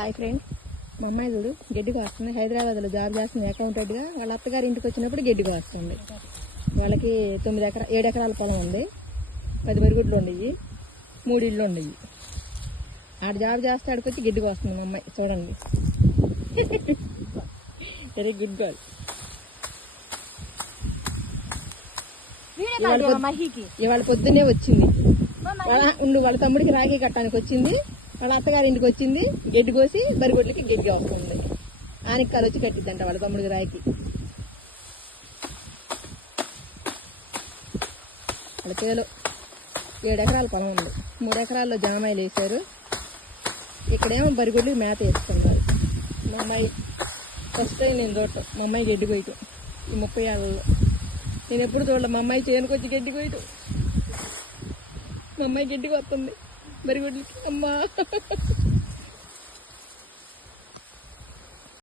Hi friends, మా అమ్మాయి చూడు గడ్డి కాస్తుంది. హైదరాబాద్లో జాబ్ చేస్తుంది అకౌంటెంట్గా. వాళ్ళ అత్తగారి ఇంటికి వచ్చినప్పుడు గడ్డి కాస్తుంది. వాళ్ళకి 7 ఎకరాల పొలం ఉంది. 10 మరుగుడ్లు ఉండేవి, 3 ఇళ్ళు ఉండేవి. ఆడ జాబ్ చేస్తే ఆడికి వచ్చి గడ్డి కాస్తుంది మా అమ్మాయి. చూడండి, వెరీ గుడ్ గర్ల్. ఇవాళ పొద్దున్నే వచ్చింది. వాళ్ళ తమ్ముడికి రాఖీ కట్టడానికి వచ్చింది. వాళ్ళ అత్తగారి ఇంటికి వచ్చింది. గడ్డి కోసి బరిగొడ్లకి గడ్డి వస్తుంది. ఆనిక్కాలు వచ్చి కట్టిద్దంట వాళ్ళ తమ్ముడికి రాఖీ. వాళ్ళ చేలో 7 ఎకరాల పొలం ఉంది. 3 ఎకరాల్లో జామాయిలు వేశారు. ఇక్కడేమో బరిగొడ్లకి మేత వేసుకున్నారు. మా అమ్మాయి ఫస్ట్ టైం నేను చూడటం, మా అమ్మాయి గడ్డి కొయ్యటం ఈ 30 ఏళ్ళలో. నేను ఎప్పుడు చూడలే మా అమ్మాయి చేనుకు వచ్చి గడ్డి కొయ్యటం. మా అమ్మాయి గడ్డికి వస్తుంది బరిగొడ్లకి. అమ్మా